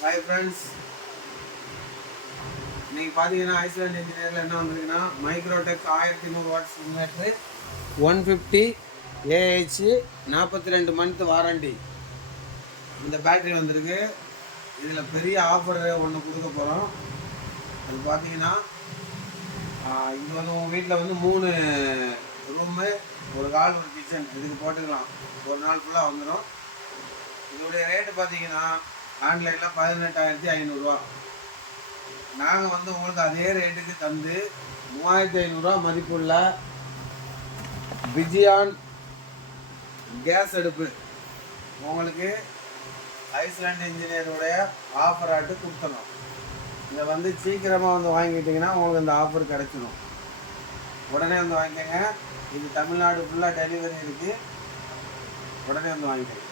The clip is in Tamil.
ஹாய் ஃப்ரெண்ட்ஸ், இன்றைக்கி பார்த்தீங்கன்னா ஐஸ்லாண்ட் இன்ஜினியரில் என்ன வந்திருக்குன்னா Microtek 1200 watts inverter 150 AH 42 month warranty இந்த பேட்ரி வந்திருக்கு. இதில் பெரிய ஆஃபர் ஒன்று கொடுக்க போகிறோம். அது பார்த்தீங்கன்னா இது வந்து உங்கள் வீட்டில் வந்து 3 ரூமு, ஒரு ஹால், ஒரு கிச்சன் இதுக்கு போட்டுக்கலாம். ஒரு நாள் ஃபுல்லாக வந்துடும். இதோடைய ரேட்டு பார்த்தீங்கன்னா ஆன்லைனில் 18,500 நாங்கள் வந்து உங்களுக்கு அதே ரேட்டுக்கு தந்து 3500 மதிப்புள்ள பிஜியான் கேஸ் அடுப்பு உங்களுக்கு ஐஸ்லாண்ட் இன்ஜினியருடைய ஆஃபர் ஆட்டு கொடுத்துடணும். இதை வந்து சீக்கிரமாக வந்து வாங்கிக்கிட்டிங்கன்னா உங்களுக்கு இந்த ஆஃபர் கிடைச்சிடும். உடனே வந்து வாங்கிக்கோங்க. இது தமிழ்நாடு ஃபுல்லாக டெலிவரி இருக்குது. உடனே வந்து வாங்கிக்கோங்க.